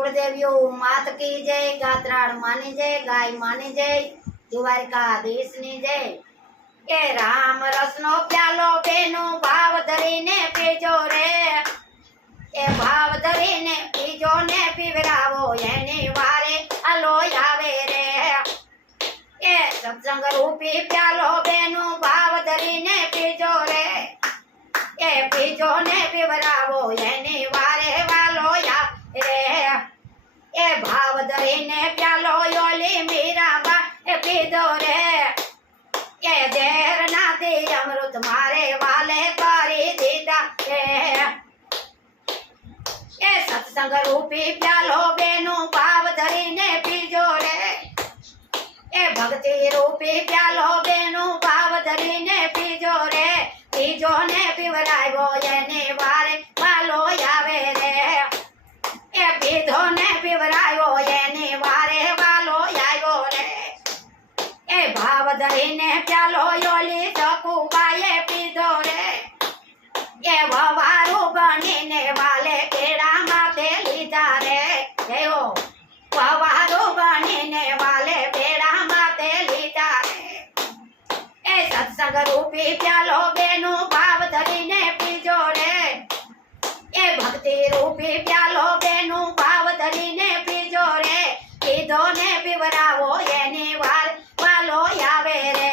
कुलदेवियों मात की जय, गात्राड़ मानी जय, गाय मानी जय, द्वारिकाधीश नी जय। ए राम रसनो प्यालो बेनो भाव धरीने पीजो रे, ए भाव धरीने पीजो ने पीवरावो एनी वारे अलो आवे रे। ए सत्संग रूपी प्यालो बेनो भाव धरीने पीजो रे, ए पीजो ने पीवरावो एनी वारे वालो आवे रे। ए भाव धरीने प्यालो योली मीराबा ए पीधो रे, ए देर ना दे अमृत मारे वाले करी दीदा रे। ए सत्संग रूपी प्यालो बेनो भाव धरीने पीजो रे, ए भक्ति रूपी प्यालो बेनो भाव धरीने पीजो रे, पीजो ने पीवरायो एने वारे वालो आवे रे। ए पीधो ने पीवरायो एने वारे वालो आयो रे। ए भाव धरीने प्यालो योली सकुबाए पीधो रे, ए ववारू बनीने वाले केड़ा माथे लीधा रे। देहो ववारू बनीने वाले केड़ा माथे लीधा रे। ए सत्संग रूपी प्यालो बेनो भाव धरीने पीजो रे, ए भक्ति रूपी प्यालो बेनो भाव धरीने पीजो रे, पीधो ने पीवरावो एनी वार वालो आवे रे।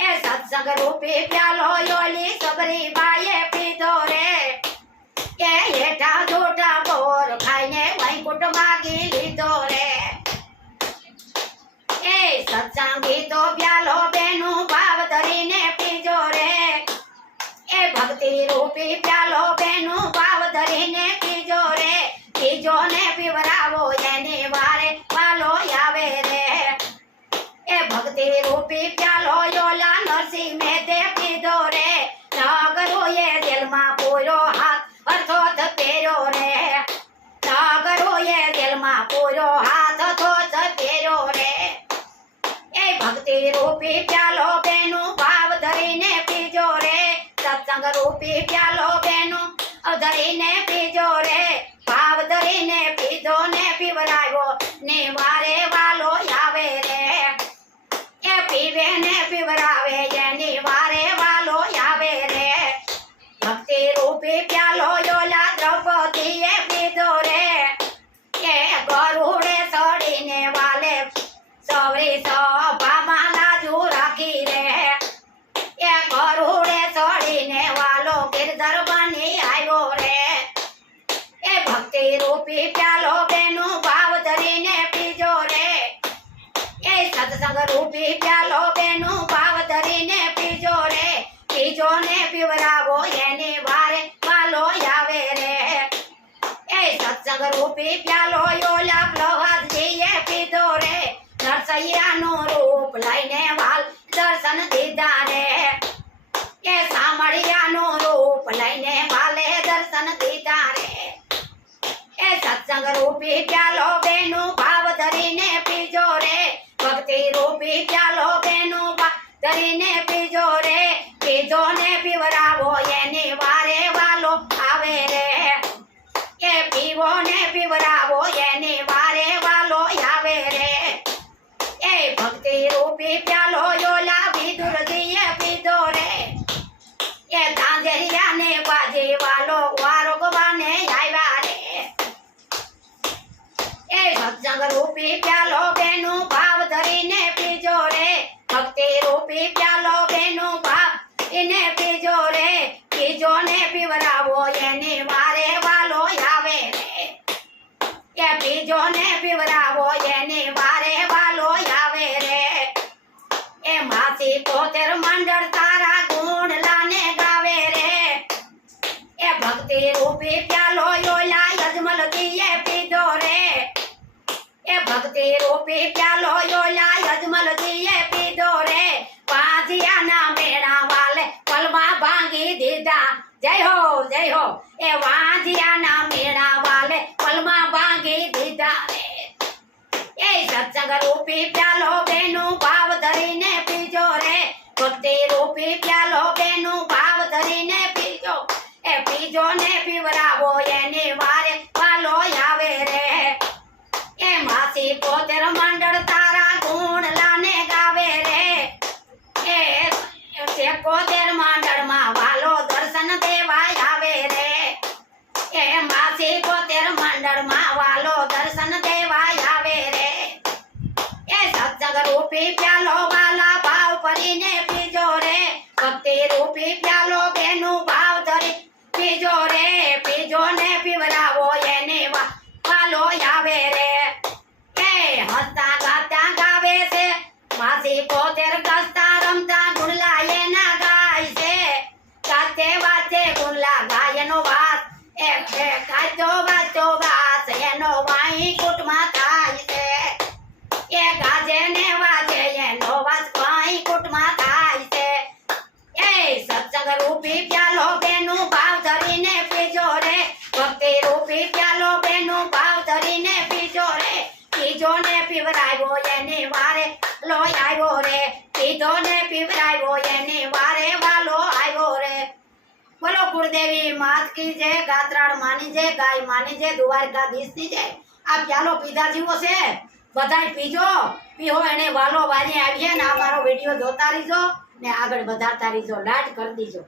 ए सत्संग रूपी प्यालो योली सबरी बाए पीधो रे, ए हेठा झूठा बोर खाईने वैकुंठ मागी लीधो रे। ए सत्संगी तो प्यालो बेनो भाव धरीने पीजो रे, ए भक्ति रूपी प्यालो बेनो भाव धरीने पीजो रे, पीजो ने पीवरावो एनी वारे वालो आवे रे। ए भक्ति रूपी प्यालो योला नरसिंह में दे पीधो रे, नागरो ये दिल मा पूरो हाथ अर्थोत पेरो रे, नागरो ये दिल मा पूरो हाथ अर्थोत पेरो रे। ए भक्ति रूपी प्यालो बेनो भाव धरीने पीजो रे, सत्संग रूपी प्यालो बेनो धरीने पीजो रे, भाव धरीने पीधो ने पीवरायो ने वारे वालो आवे रे। ए पीवे ने पीवरावे एनी वारे वालो आवे रे। भक्ति रूपी प्यालो योला द्रौपदी ए पीधो रे, ए गरुड़े सड़ीने वाले सवरी सभा लाजू राखी रे। ए गरुड़े सड़ीने वालो गिरधर बनी आयो रे। ए भक्ति रूपी प्यालो बेनो भाव धरीने पीजो रे, ए सत्संग रूपी प्यालो बेनो भाव धरीने पीजो रे, पीजो ने पीवरावो एनी वारे वालो आवे रे। ए सत्संग रूपी प्यालो योला प्रभात जी ए पीधो रे, नरसैया नो रूप लईने वाल दर्शन दीदा रे। ए सामड़िया नो रूप लईने वाले दर्शन दीदा रे। ए सत्संग रूपी प्यालो बेनो भाव धरीने पीजो रे, भक्ति रूपी प्यालो बेनो भाव धरीने पीजो रे, पीजो ने पीवरावो एनी वारे वालो आवे रे। ए पीवो ने पीवरावो एनी वारे वालो आवे रे। ए भक्ति रूपी प्यालो योला विदुर दिए पीधो रे, ए तांजरिया ने बाजे वालो वारो गवाने आया रे। ए सत्संग रूपी प्यालो बेनो भाव धरीने पीजो रे, भक्ति रूपी प्यालो बेनो भाव इने पीजो रे, पीजो ने पीवरावो एनी वारे वालो आवे रे। ए पीजो ने पीवरावो एनी वारे वालो आवे रे। ए मासी पोतेर मंडल तारा गुण लाने गावे रे। ए भक्ति रूपी प्यालो योला यजमल दिए पीधो रे, ए भक्ति रूपी प्यालो योला यजमल दिए पीधो रे, पाजिया ना मेरा वाले पलमा भांगी दीदा। जय हो जय हो। ए वाजिया ना मेरा वाले पलमा भांगी दीदा रे। ए सत्संग रूपी प्यालो बेनो भाव धरीने पीजो रे, भक्ति रूपी प्यालो बेनो भाव धरीने पीजो, ए पीजो ने पीवरावो एनी वारे वालो आवे रे। રૂપી પ્યાલો વાલા ભાવ ભરીને પીજો રે ભક્તિ રૂપી પ્યાલો બેનું ભાવ ધરી પીજો રે પીજો ને પીવરાવો એને વાલો આવે રે એ હસતા ગાતા ગાવે છે માસી પોતેર ગસતા રમતા ગુણલા એના ગાય છે ગાતે વાતે ગુણલા ગાયનો વાત એ ગાતો વાતો વાત એનો વાઈ કુટમાં થાય છે એ ગાજે ને વાજે એનો વાત વાઈ કુટમાં થાય છે એ સત્સંગ રૂપી પ્યાલો બેનું ભાવ ધરીને પીજો રે ભક્તિ રૂપી પ્યાલો બેનું ભાવ ધરીને પીજો રે પીજો ને પીવરાવ્યો એની વારે લો આવ્યો રે પીધો ને પીવરાવ્યો એની વારે વાલો આવ્યો રે બોલો કુળદેવી માત કી જય ગાત્રાળ માની જય ગાય માની જય દ્વારકાધીશ ની જય આ પ્યાલો પીધા જેવો છે બધાય પીજો પીહો એને વાલો વારી આવીએ ને આ મારો વિડીયો જોતા રહીજો ને આગળ વધારતા રહીજો લાડ કરી દીજો